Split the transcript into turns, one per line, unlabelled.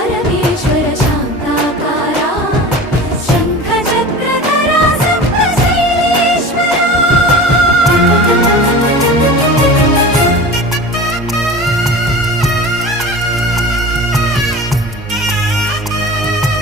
Para mí.